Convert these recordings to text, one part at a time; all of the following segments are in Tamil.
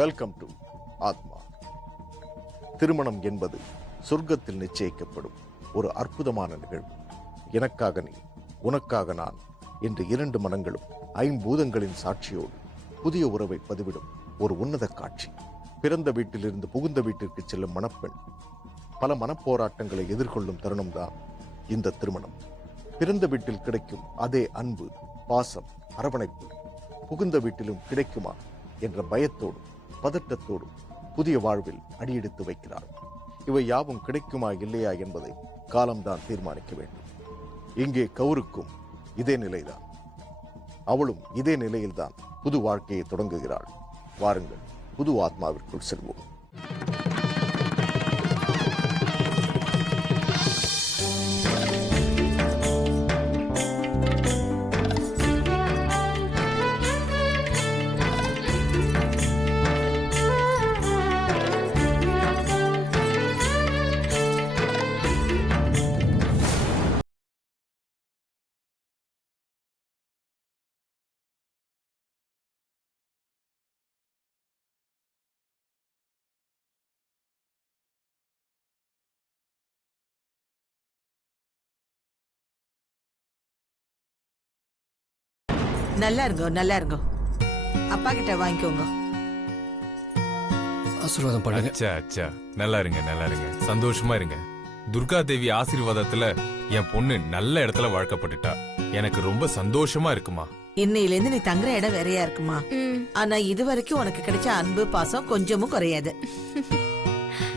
வெல்கம் டு ஆத்மா. திருமணம் என்பது சொர்க்கத்தில் நிச்சயிக்கப்படும் ஒரு அற்புதமான நிகழ்வு. எனக்காக நீ, உனக்காக நான் என்று இரண்டு மனங்களும் ஐம்பூதங்களின் சாட்சியோடு புதிய உறவை பதிவிடும் ஒரு உன்னத காட்சி. பிறந்த வீட்டிலிருந்து புகுந்த வீட்டிற்கு செல்லும் மணப்பெண் பல மனப்போராட்டங்களை எதிர்கொள்ளும் தருணம்தான் இந்த திருமணம். பிறந்த வீட்டில் கிடைக்கும் அதே அன்பு, பாசம், அரவணைப்பு புகுந்த வீட்டிலும் கிடைக்குமா என்ற பயத்தோடும் பதட்டத்தோடும் புதிய வாழ்வில் அடியெடுத்து வைக்கிறாள். இவை யாவும் கிடைக்குமா இல்லையா என்பதை காலம்தான் தீர்மானிக்க வேண்டும். இங்கே கௌருக்கும் இதே நிலைதான். அவளும் இதே நிலையில்தான் புது வாழ்க்கையை தொடங்குகிறாள். வாருங்கள், புது ஆத்மாவிற்குள் செல்வோம். நல்லா இருங்க, நல்லா இருங்க. அப்பா கிட்ட வாங்கிக்கோங்க. ஆசீர்வாதம் பண்ணுங்க. அச்சா அச்சா, நல்லா இருங்க, நல்லா இருங்க, சந்தோஷமா இருங்க. துர்கா தேவி ஆசீர்வாதத்துல என் பொண்ணு நல்ல இடத்துல வாழ்க்கப்பட்டுட்டா. எனக்கு ரொம்ப சந்தோஷமா இருக்குமா. இன்னையில இருந்து நீ தங்குற இடம் வேறையா இருக்குமா. ஆனா இது வரைக்கும் உனக்கு கிடைச்ச அன்பு பாசம் கொஞ்சமும் குறையாது.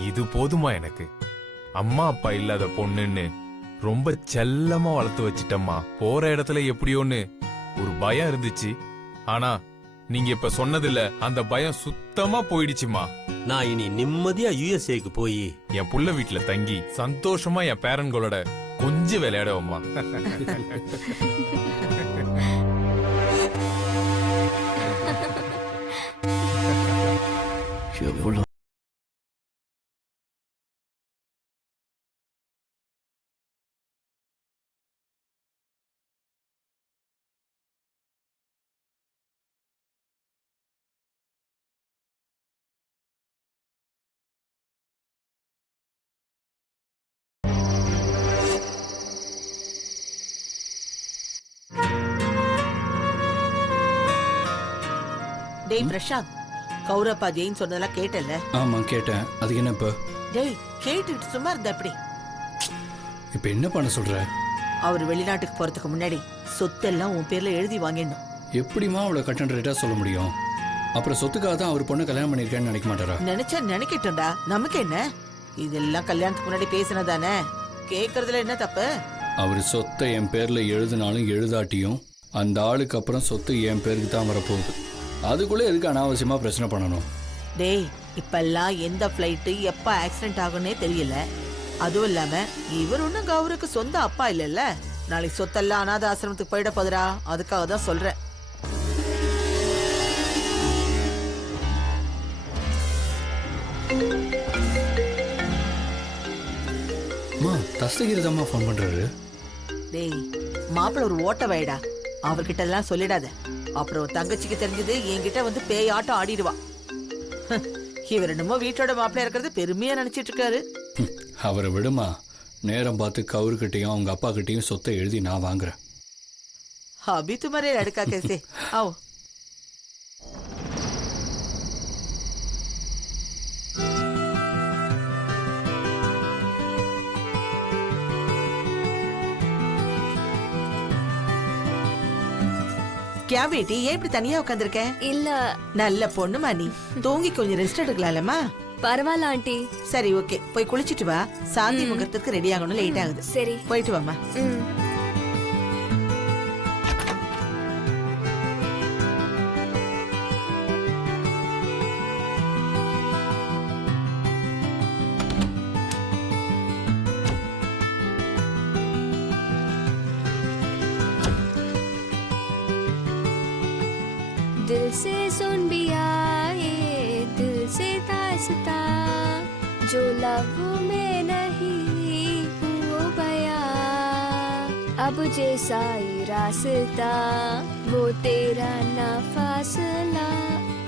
இது போதுமா எனக்கு. அம்மா அப்பா இல்லாத பொண்ணுன்னு ரொம்ப செல்லமா வளர்த்து வச்சிட்டம்மா. போற இடத்துல எப்படியோன்னு ஒரு பயம் இருந்துச்சு. ஆனா நீங்க இப்ப சொன்னதுல அந்த பயம் சுத்தமா போயிடுச்சுமா. நான் இனி நிம்மதியா யுஎஸ்ஏக்கு போய் என் புள்ள வீட்டுல தங்கி சந்தோஷமா என் பேரன்களோட கொஞ்சம் விளையாடுவோம்மா. எவ்வளவு டேய் பிரசாந்த், கௌரப்பா ஜெயின் சொன்னதெல்லாம் கேட்டல? ஆமா கேட்டேன். அதுக்கு என்ன இப்ப? டேய் கேட்டுட்டு சும்மா இருந்த எப்படி? இப்ப என்ன பண்ண சொல்ற? அவர் வெளிநாட்டுக்கு போறதுக்கு முன்னாடி சொத்தெல்லாம் உன் பேர்ல எழுதி வாங்கிடணும். எப்படிமா அவளை கட்டன் ரேட்டா சொல்ல முடியும்? அப்புறம் சொத்துக்காக தான் அவர் பொண்ணு கல்யாணம் பண்ணிருக்கேன்னு நினைக்க மாட்டாரா? நினைச்சா நினைக்கட்டும்டா, நமக்கு என்ன? இதெல்லாம் கல்யாணத்துக்கு முன்னாடி பேசினதானே, கேக்குறதுல என்ன தப்பு? அவர் சொத்தை என் பேர்ல எழுதினாலும் எழுதாட்டியும் அந்த ஆளுக்கு அப்புறம் சொத்து என் பேருக்கு தான் வரப்போகுது. அதுக்குள்ள எதுக்கு அனாவசியமா பிரச்சனை பண்ணணும்? டேய், இப்பெல்லாம் எந்த பிளைட் எப்ப ஆக்சிடென்ட் ஆகும்னே தெரியல. அதுவும் இல்லாம இவர் ஒண்ணும் கௌருக்கு சொந்த அப்பா இல்லல்ல. நாளைக்கு சொத்தெல்லாம் அனாத ஆசிரமத்துக்கு போயிட போதுரா. அதுக்காக தான் சொல்றேன். தஸ்தகிரிதம்மா ஃபோன் பண்றாரு. டேய், மாப்பிள்ள ஒரு ஓட்ட வயடா, அவர்கிட்ட எல்லாம் சொல்லிடாத. அப்புறம் தங்கச்சிக்கு தெரிஞ்சது என்கிட்ட வந்து பேயாட்டம் ஆடிடுவா. இவர் என்னமோ வீட்டோட மாப்பிள்ளையா இருக்கிறது பெருமையா நினைச்சிட்டு இருக்காரு. அவரை விடுமா. நேரம் பார்த்து கவுருக்கிட்டையும் அவங்க அப்பா கிட்டையும் சொத்தை எழுதி நான் வாங்குறேன். अभी तुम्हारे लड़का कैसे? आओ. क्या बेटी, ஏன் இப்படி தனியா உட்கார்ந்திருக்க? இல்ல, நல்ல பொண்ணுமா நீ. தூங்கி கொஞ்சம் ரெஸ்ட் எடுக்கலாம்மா. பரவாயில்ல ஆண்டி. சரி ஓகே, போய் குளிச்சிட்டு வா. சாந்தி முகூர்த்தத்துக்கு ரெடி ஆகணும், லேட் ஆகுது. சரி போயிட்டு வாமா. दिल से सुन भी आए, दिल से दास्ता, जो लव में नहीं वो बया, अब जैसा ही रास्ता वो तेरा ना फासला,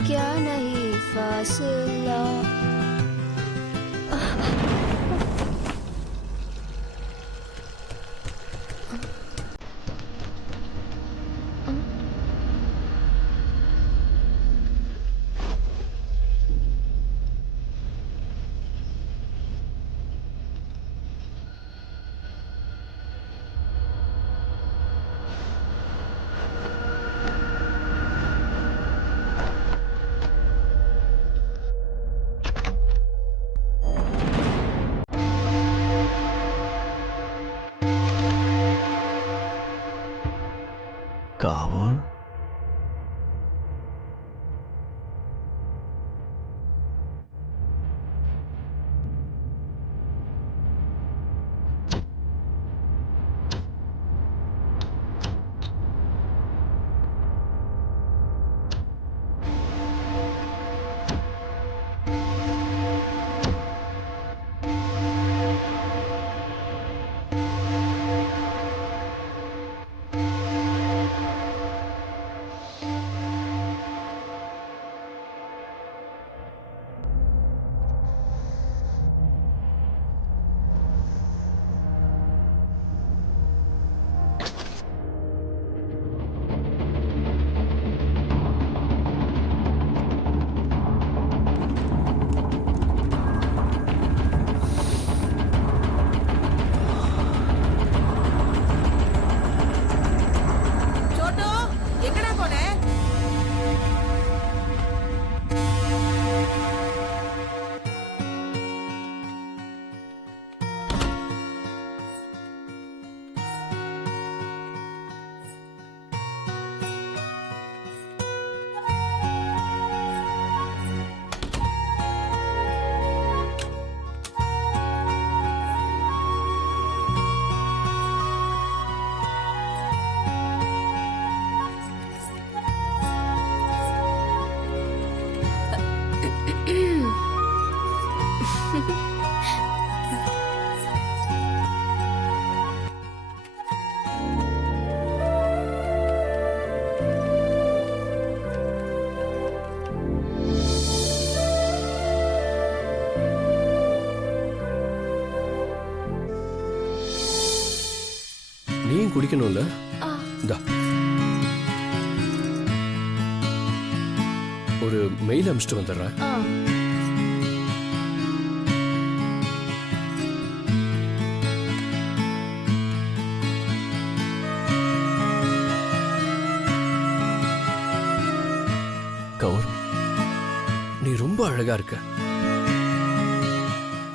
क्या नहीं फासला। कावड़ சோட்டு எங்கடா போன? நீயும் குடிக்கணும்ல? இந்தா. ஒரு மெயில் அனுப்பிச்சிட்டு வந்துடுறேன். கௌர், நீ ரொம்ப அழகா இருக்க.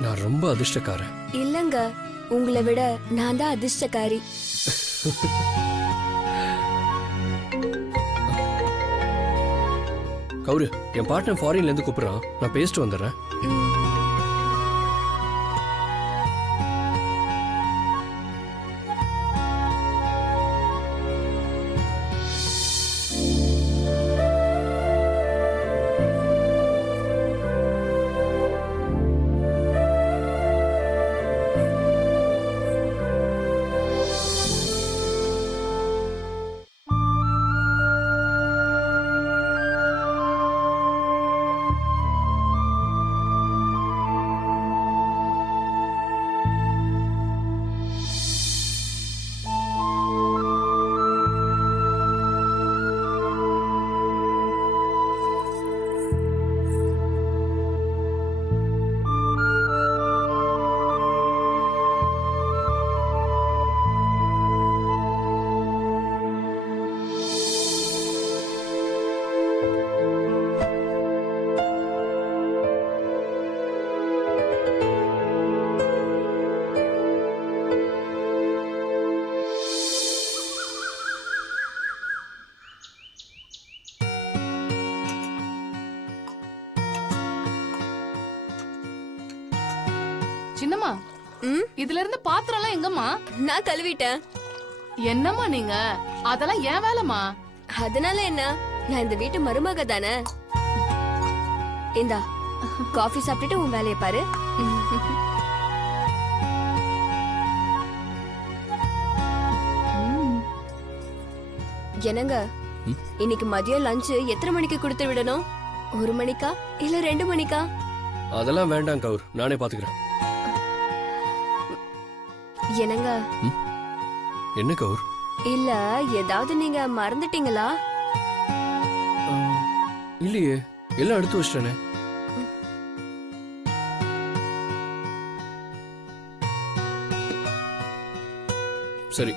நான் ரொம்ப அதிர்ஷ்டக்காரன். இல்லங்க, உங்களை விட நான் தான் அதிர்ஷ்டக்காரி. கௌரு, என் பார்ட்னர் ஃபாரின்ல இருந்து கூப்பிடுறான். நான் பேசிட்டு வந்துடுறேன். சின்னம்மா, இதுல இருந்து பாத்திரம் எல்லாம் எங்கம்மா? நான் கழுவிட்டேன். என்னம்மா நீங்க? அதெல்லாம் ஏன் வேலைமா? அதனால என்ன, நான் இந்த வீட்டு மருமக தானே. இந்தா காஃபி சாப்பிட்டுட்டு உன் வேலையை பாரு. என்னங்க, இன்னைக்கு மதியம் லஞ்ச் எத்தனை மணிக்கு கொடுத்து விடணும்? 1 மணிக்கா இல்ல 2 மணிக்கா? அதெல்லாம் வேண்டாம் கௌர், நானே பாத்துக்கிறேன். என்னங்க? என்ன கௌர்? இல்ல ஏதாவது நீங்க மறந்துட்டீங்களா? இல்லையே, எல்லாம் எடுத்து வச்சிட்டேனே. சரி,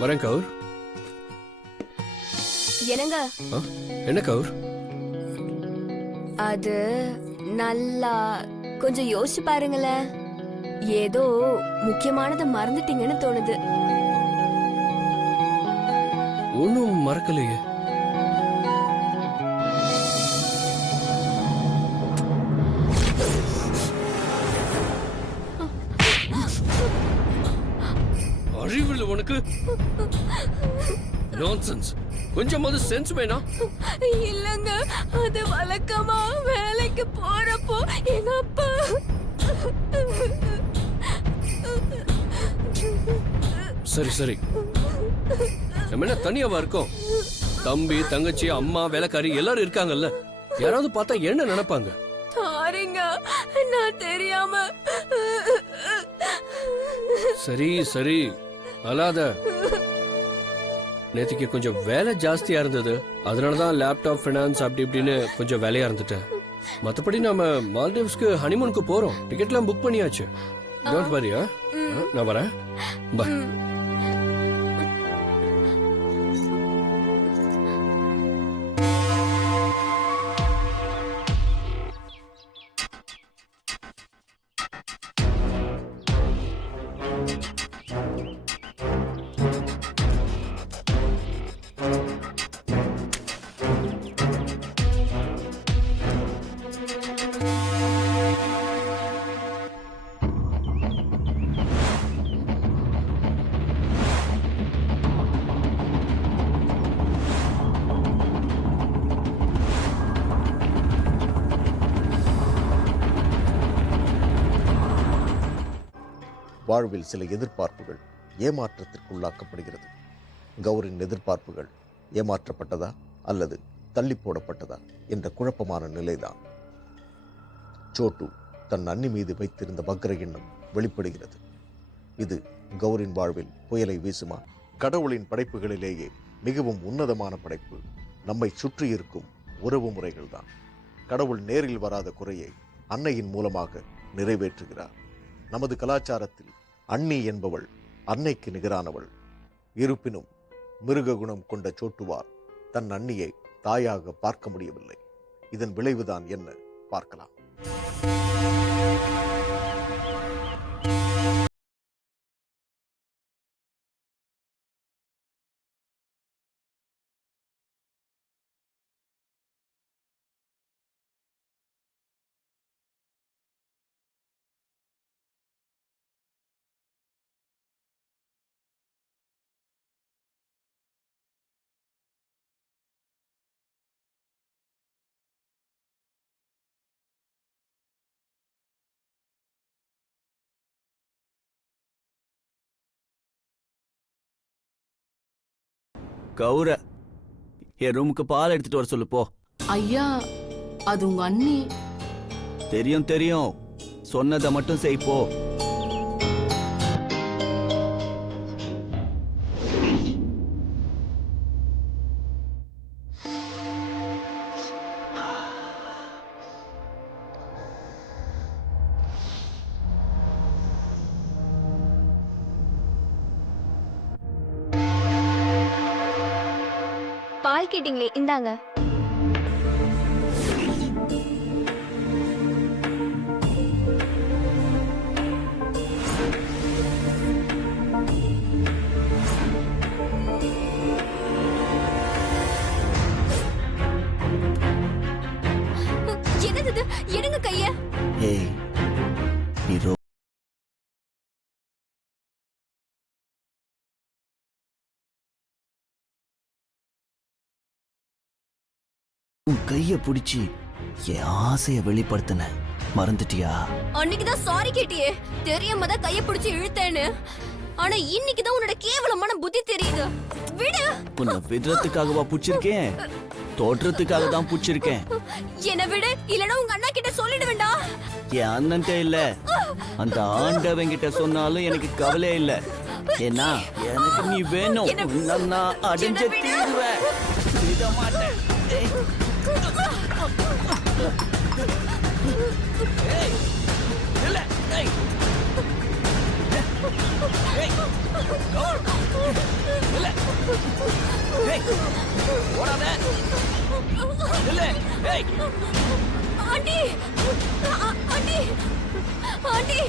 வரேன் கௌர். என்னங்க? ஆ, என்ன கௌர்? அது நல்லா கொஞ்சம் யோசிச்சு பாருங்களேன். ஏதோ முக்கியமானதை மறந்துட்டீங்கன்னு தோணுது. ஒன்னும் மறக்கலையே. அறிவில் உனக்கு நான்சென்ஸ். கொஞ்சமாவது சென்ஸ் வேணா? இல்லங்க, அது வழக்கமா வேலைக்கு போறப்போ எங்க அப்பா சரி சரி, நம்ம என்ன தனியாவா இருக்கோம்? தம்பி, தங்கச்சி, அம்மா, வேலைக்காரி எல்லாரும் இருக்காங்கல்ல. யாராவது பார்த்தா என்ன நினைப்பாங்க? சாரிங்க, நான் தெரியாம. சரி சரி, அழாத. நேத்திக்கு கொஞ்சம் வேலை ஜாஸ்தியா இருந்தது, அதனாலதான் லேப்டாப் ஃபைனான்ஸ் அப்படி இப்படின்னு கொஞ்சம் வேலையா இருந்துட்டேன். மத்தபடி நாம மால்டீவ்ஸ்க்கு ஹனிமூனுக்கு போறோம். டிக்கெட்லாம் புக் பண்ணியாச்சு. Don't worry. நான் வரேன். பை. வாழ்வில் சில எதிர்பார்ப்புகள் ஏமாற்றத்திற்குள்ளாக்கப்படுகிறது. கௌரின் எதிர்பார்ப்புகள் ஏமாற்றப்பட்டதா அல்லது தள்ளி போடப்பட்டதா என்ற குழப்பமான நிலைதான். சோட்டு தன் அண்ணி மீது வைத்திருந்த வக்ர எண்ணம் வெளிப்படுகிறது. இது கௌரின் வாழ்வில் புயலை வீசுமா? கடவுளின் படைப்புகளிலேயே மிகவும் உன்னதமான படைப்பு நம்மை சுற்றி இருக்கும் உறவு முறைகள்தான். கடவுள் நேரில் வராத குறையை அன்னையின் மூலமாக நிறைவேற்றுகிறார். நமது கலாச்சாரத்தில் அண்ணி என்பவள் அன்னைக்கு நிகரானவள். இருப்பினும் மிருக குணம் கொண்ட சோட்டுவால் தன் அண்ணியை தாயாக பார்க்க முடியவில்லை. இதன் விளைவுதான் என்ன பார்க்கலாம். கௌர, என் ரூமுக்கு பால் எடுத்துட்டு வர சொல்லு போ. ஐயா, அது உங்க அண்ணி. தெரியும் தெரியும், சொன்னதை மட்டும் செய் போ. பால் கேட்டீங்களே, இந்தாங்க. என்னது இது? எடுங்க கைய. ஏய், நீ உன் கைய பிடிச்சி என் ஆசைய வெளிப்படுத்தின மறந்துட்டியா? அன்னைக்குதான் சாரி கேட்டியே, தெரியாம தான் கைய பிடிச்சு இழுத்தேன்னு. ஆனா இன்னைக்குதான் உன்னோட கேவலமான புத்தி தெரியுது. விடு. உன்னை விடுறதுக்காகவா பிடிச்சிருக்கேன்? தோற்றத்துக்காக தான் பிடிச்சிருக்கேன். என்னை விடு, இல்லனா உங்க அண்ணா கிட்ட சொல்லிடுவேண்டா. என் அண்ணன்ட்ட இல்ல, அந்த ஆண்டவன் கிட்ட சொன்னாலும் எனக்கு கவலை இல்ல. ஏன்னா எனக்கு நீ வேணும். உன்னை நான் அடைஞ்சு தீருவேன். விட மாட்டேன். ஏய். ஏய். இல்ல. ஏய். ஏய். இல்ல. ஏய். ஓடாத. இல்ல. ஏய். Aunty, aunty, aunty,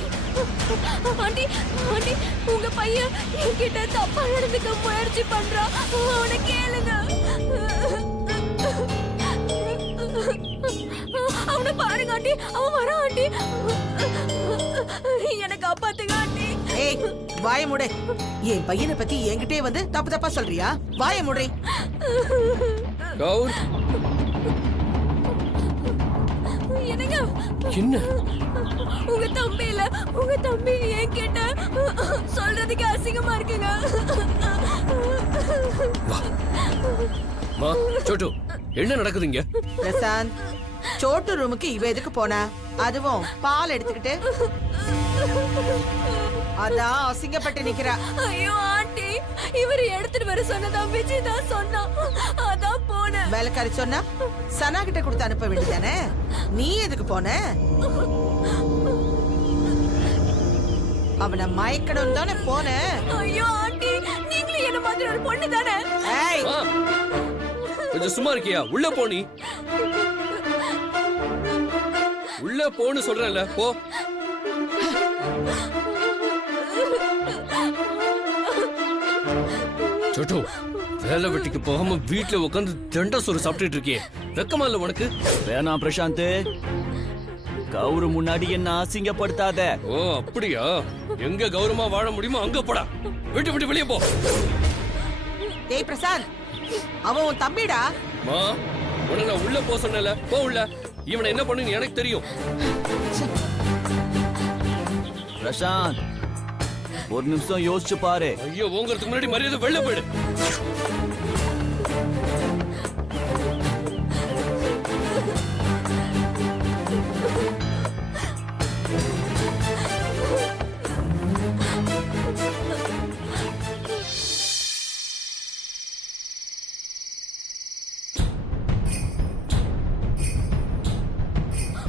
aunty, aunty, உங்க பையன் என்கிட்ட தப்பா நடந்துக்க முயற்சி பண்றான். அவனை கேளுங்க. அவனை பாருங்க ஆண்டி, அவன் வரான் ஆண்டி. எனக்கு காப்பாத்துங்க ஆண்டி. ஏய் வாய முடை. என் பையனை பத்தி என்கிட்டே வந்து தப்பு தப்பா சொல்றியா? வாய முடை. கௌர், என்னங்க என்ன உங்க தம்பி இல்ல, உங்க தம்பி என்கிட்ட சொல்றதுக்கு அசிங்கமா இருக்குங்க. மா சோட்டு, என்ன நடக்குதுங்க? பிரசாந்த், சோட்டு ரூமுக்கு இவ எதுக்கு போனா? அதுவும் பால் எடுத்துக்கிட்டு. அதான் அசிங்கப்பட்டு நிக்கிறா. ஐயோ ஆண்டி, இவரு எடுத்துட்டு வர சொன்னதா விஜய் தான் சொன்னான். அதான் போனேன். வேலைக்காரி சொன்னா சனா கிட்ட கொடுத்து அனுப்ப வேண்டியதானே? நீ எதுக்கு போன? அவனை மயக்கணும் தானே போன? ஐயோ ஆண்டி, நீங்களும் என்ன மாதிரி ஒரு பொண்ணு தானே? ஏய், மா, கொஞ்சம் சும்மா இருக்கியா? உள்ள போனி. உள்ள போன்னு சொல்றேன்ல, போ. சோட்டு, வேலை வெட்டிக்கு போகாம வீட்டுல உட்காந்து தண்டா சோறு சாப்பிட்டுட்டு இருக்கியே, வெக்கமா இல்ல உனக்கு? வேணாம் பிரசாந்த், கௌரு முன்னாடி என்ன அசிங்கப்படுத்தாத. ஓ அப்படியா? எங்க கௌரவமா வாழ முடியுமோ அங்க போடா. விட்டு விட்டு வெளியே போ. ஏய் பிரசாந்த், அவன் உன் தம்பிடா. மா, உனக்கு நான் உள்ள போ சொன்னல, போ உள்ள. இவனை என்ன பண்ணுன்னு எனக்கு தெரியும். பிரசாந்த், ஒரு நிமிஷம் யோசிச்சு பாரு. ஐயோ, உங்கிறதுக்கு முன்னாடி மரியாதை வெளில போயிடு.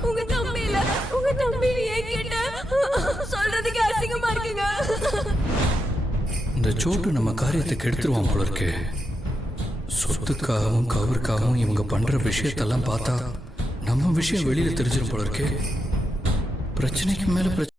உங்க தம்பி இல்ல, உங்க தம்பி என்கிட்ட சொல்றதுக்கு அசிங்கமா இருக்குங்க. இந்த சோட்டு நம்ம காரியத்தை கெடுத்துருவான் போல இருக்கு. சொத்துக்காகவும் கவருக்காகவும் இவங்க பண்ற விஷயத்தெல்லாம் பார்த்தா நம்ம விஷயம் வெளியில தெரிஞ்சிடும் போல இருக்கு. பிரச்சனைக்கு மேல பிரச்சனை.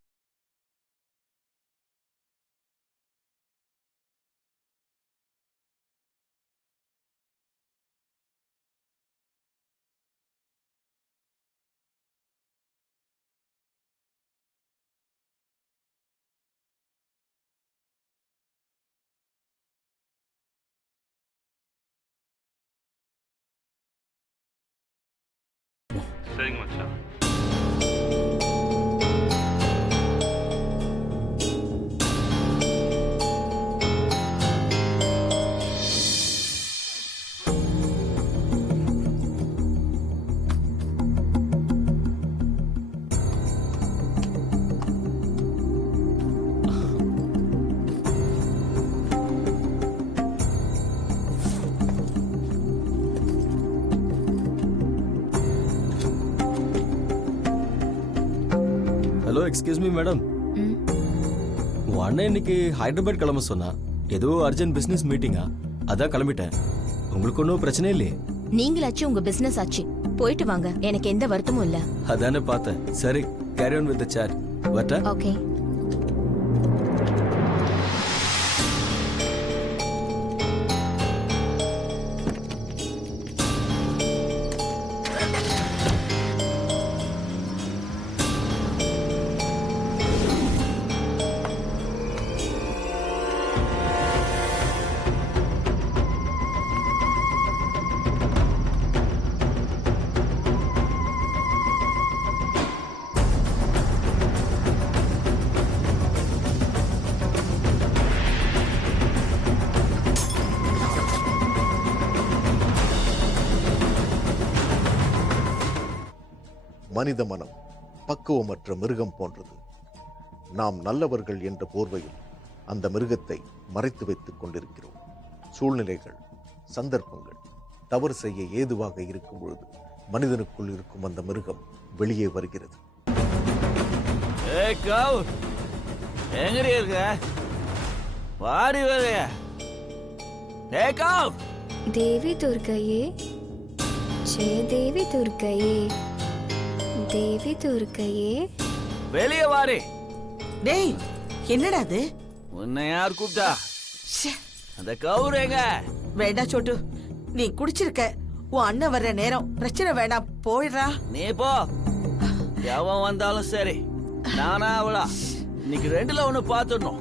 சரிங்க மச்சான். Hello, excuse me madam. உன் அண்ணன் இன்னைக்கு ஹைதராபாத் கிளம்ப சொன்னா. ஏதோ அர்ஜென்ட் பிசினஸ் மீட்டிங்கா, அதான் கிளம்பிட்டேன். உங்களுக்கு ஒன்றும் பிரச்சனை இல்லையே? நீங்களாச்சும் உங்க பிசினஸ் ஆச்சு, போயிட்டு வாங்க. எனக்கு எந்த வருத்தமும் இல்ல. அதானே பார்த்தேன். சரி, carry on with the chat. வரட்டா? ஓகே. மனித மனம் பக்குவமற்ற மிருகம் போன்றது. நாம் நல்லவர்கள் என்ற போர்வையில் அந்த மிருகத்தை மறைத்து வைத்துக் கொண்டிருக்கிறோம். சூழ்நிலைகள், சந்தர்ப்பங்கள் தவறு செய்ய ஏதுவாக இருக்கும் பொழுது மனிதனுக்குள் இருக்கும் அந்த மிருகம் வெளியே வருகிறது. எங்கடி இருக்க? வாடி வரைய. தேவி துர்க்கையே, ஜெய தேவி துர்க்கையே, தேவி துர்க்கையே. வெளியே வாடி. டேய், என்னடா அது? உன்னை யார் கூப்பிட்டா? ச்சே, அந்த கவுர் எங்க? வேண்டாம் சோட்டு, நீ குடிச்சிருக்க. உன் அண்ணன் வர்ற நேரம், பிரச்சனை வேண்டாம், போயிடுறா. நீ போ. எவன் வந்தாலும் சரி, நானா அவளா இன்னைக்கு ரெண்டுல ஒண்ணு பாத்துடணும்.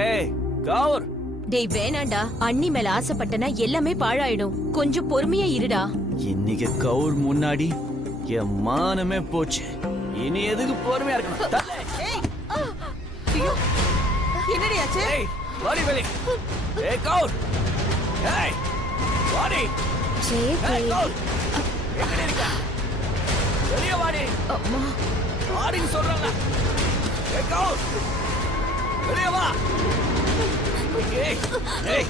ஏய் கவுர். டேய் வேணாண்டா, அண்ணி மேல ஆசைப்பட்டனா எல்லாமே பாழாயிடும். கொஞ்சம் பொறுமையா இருடா. இன்னைக்கு கவுர் முன்னாடி என் மானமே போச்சு. இனி எதுக்கு பொறுமையா இருக்கணும்? ஏய், ஐயோ, என்னடி ஆச்சு? ஏய் வாடி வெளி. ஏய் கவுர். ஏய் வாடி. ஜெய ஏய் தேவி. கவுர். எங்கடி இருக்க? வெளியே வாடி. அம்மா, வாடின்னு சொல்றேன்ல. ஏய் கவுர். வெளியே வா. ஏய் ஏய்.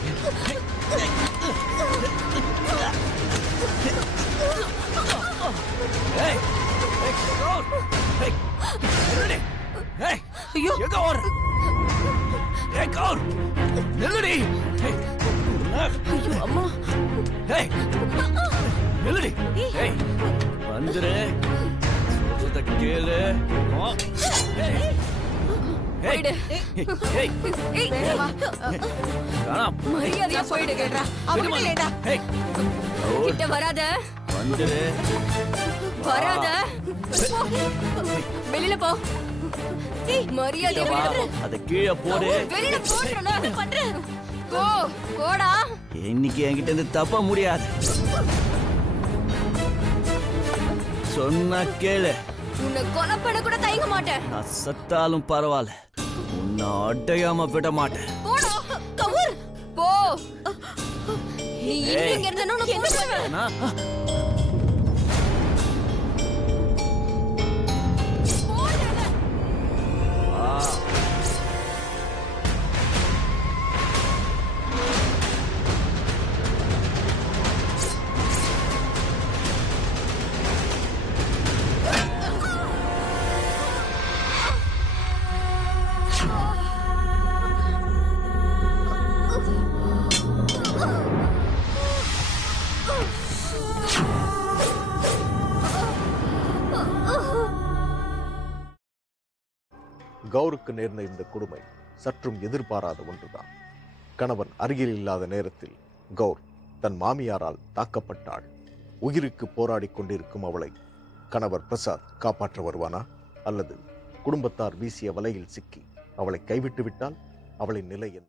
ஏய் ஏய் கவுர். ஏய் நில்லுடி. ஏய் ஐயோ, எங்க ஓடுற? ஏய் கவுர். நில்லுடி. ஏய் ஐயோ அம்மா. ஏய் நில்லுடி. ஏய் வந்துரு. சொல்றத கேளு. ஏய் ஏய் ஏய் ஏய், வேணாமா? காணாம். மரியாதையா போயிடு. கேட்றா, அவகிட்ட ஏண்டா? ஏய் கவுர். கிட்ட வராத, வந்துரு. வராத. போ. வெளியில போ. ஏய், மரியாதையா வா. வெளியில போ. அத கீழே போடு. வெளியில போடுறல பண்ற. போ, போடா. இன்னைக்கு என்கிட்ட இருந்து தப்ப முடியாது. சொன்னா கேளு. உன்னை கொலை பண்ண கூட தயங்க மாட்டேன். நான் சத்தாலும் பரவாயில்ல, உன்னை அடையாம விட மாட்டேன். போடா கவுர். போ. நீ இன்னும் இங்க இருந்தா உனக்கு என்ன பண்ணுவேன்? நான் கௌருக்கு நேர்ந்த இந்த கொடுமை சற்றும் எதிர்பாராத ஒன்றுதான். கணவன் அருகில் இல்லாத நேரத்தில் கௌர் தன் மாமியாரால் தாக்கப்பட்டாள். உயிருக்கு போராடி கொண்டிருக்கும் அவளை கணவர் பிரசாத் காப்பாற்ற வருவானா, அல்லது குடும்பத்தார் வீசிய வலையில் சிக்கி அவளை கைவிட்டு விட்டால் அவளின் நிலை என்ன?